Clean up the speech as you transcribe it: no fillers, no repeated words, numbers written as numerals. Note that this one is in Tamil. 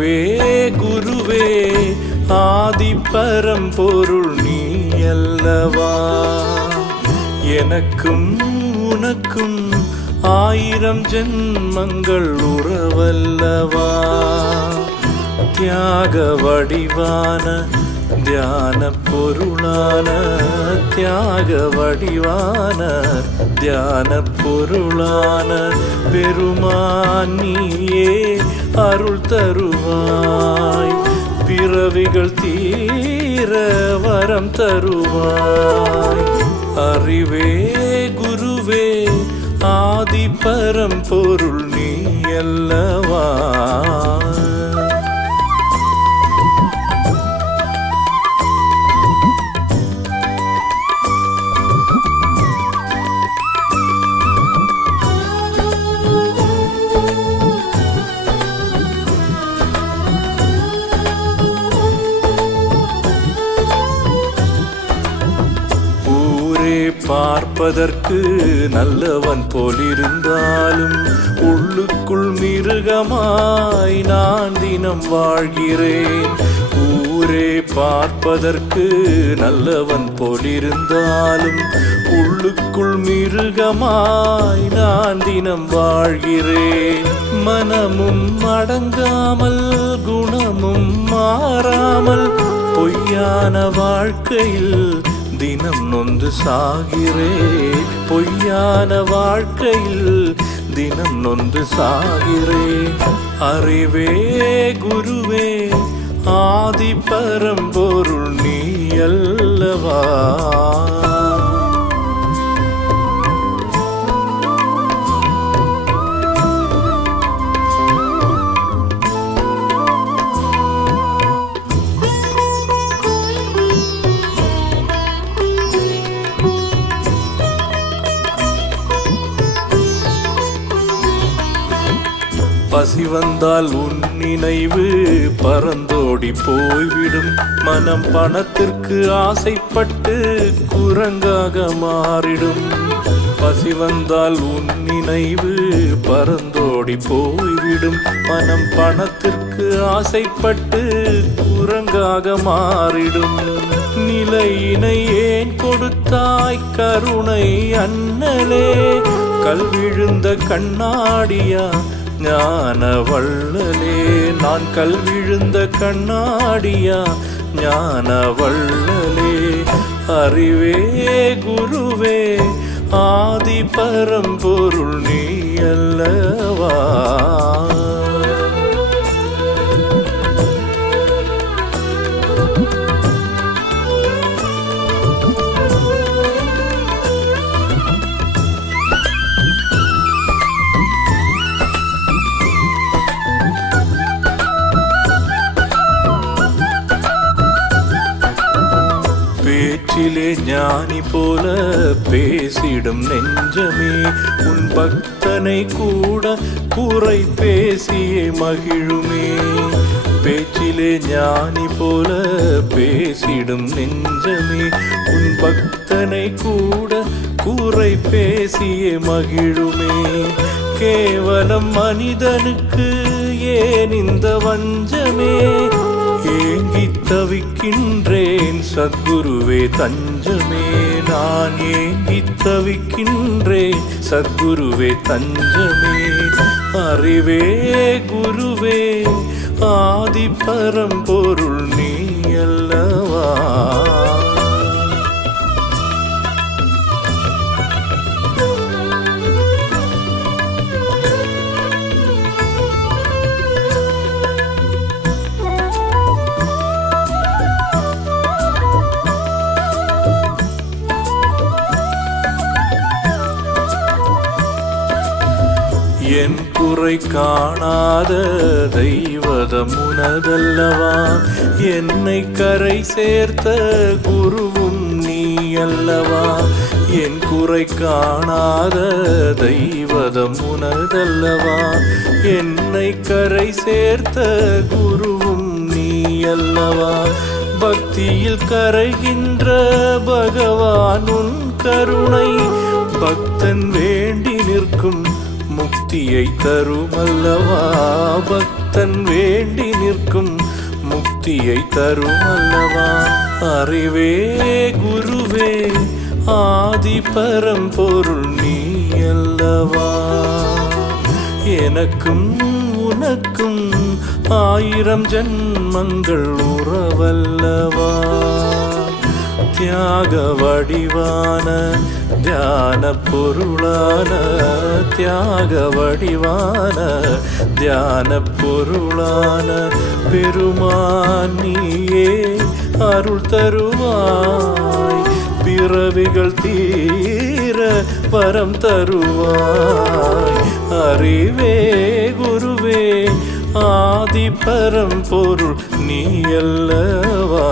அறிவே குருவே ஆதி பரம்பொருள் நீ அல்லவா. எனக்கும் உனக்கும் 1000 ஜென்மங்கள் உறவல்லவா. தியாக வடிவான தியான பொருளான தியாக வடிவான தியான பொருளான பெருமான் நீயே அருள் தருவாய். பிறவிகள் தீர வரம் தருவாய். அறிவே குருவே ஆதி பரம்பொருள் நீ அல்லவா. பார்ப்பதற்கு நல்லவன் போலிருந்தாலும் உள்ளுக்குள் மிருகமாய் நான் தினம் வாழ்கிறேன். ஊரே பார்ப்பதற்கு நல்லவன் போலிருந்தாலும் உள்ளுக்குள் மிருகமாய் நான் தினம் வாழ்கிறேன். மனமும் அடங்காமல் குணமும் மாறாமல் பொய்யான வாழ்க்கையில் தினம் நொந்து சாகிறேன். பொய்யான வாழ்க்கையில் தினம் நொந்து சாகிறேன். அறிவே குருவே ஆதி பரம்பொருள் நீ அல்லவா. பசி வந்தால் உன் நினைவு பறந்தோடி போய்விடும். மனம் பணத்திற்கு ஆசைப்பட்டு குரங்காக மாறிடும். பசி வந்தால் உன் நினைவு பறந்தோடி போய்விடும். மனம் பணத்திற்கு ஆசைப்பட்டு குரங்காக மாறிடும். நிலையினை ஏன் கொடுத்தாய் கருணை அண்ணலே. கல்விழுந்த கண்ணாடியா ஞான வள்ளலே. நான் கல்விழுந்த கண்ணாடியா ஞான வள்ளலே. அறிவே குருவே ஆதி பரம்பொருள் நீ அல்லவா. பேச்சிலே ஞானி போல பேசிடும் நெஞ்சமே. உன் பக்தனை கூட குறை பேசியே மகிழுமே. பேச்சிலே ஞானி போல பேசிடும் நெஞ்சமே. உன் பக்தனை கூட குறை பேசியே மகிழுமே. கேவலம் மனிதனுக்கு ஏன் இந்த வஞ்சமே. ஏங்கி தவிக்கின்றேன் சத்குருவே தஞ்சமே. நான் ஏங்கி தவிக்கின்றேன் சத்குருவே தஞ்சமே. அறிவே குருவே ஆதி பரம்பொருள் நீ அல்லவா. என் குறை காணாத தெய்வதம் உனதல்லவா. என்னை கரை சேர்த்த குருவும் நீ அல்லவா. என் குறை காணாத தெய்வதம் உனதல்லவா. என்னை கரை சேர்த்த குருவும் நீ அல்லவா. பக்தியில் கரைகின்ற பகவான் உன் கருணை. பக்தன் வேண்டி நிற்கும் முக்தியை தருமல்லவா. பக்தன் வேண்டி நிற்கும் முக்தியை தரும் அல்லவா. அறிவே குருவே ஆதி பரம்பொருள் நீ அல்லவா. எனக்கும் உனக்கும் 1000 ஜன்மங்கள் உறவல்லவா. தியாக வடிவான தியான பொருளான தியாக வடிவான தியான பொருளான பெருமான் நீயே அருள் தருவாய். பிறவிகள் தீர வரம் தருவாய். அறிவே குருவே ஆதி பரம்பொருள் நீ அல்லவா.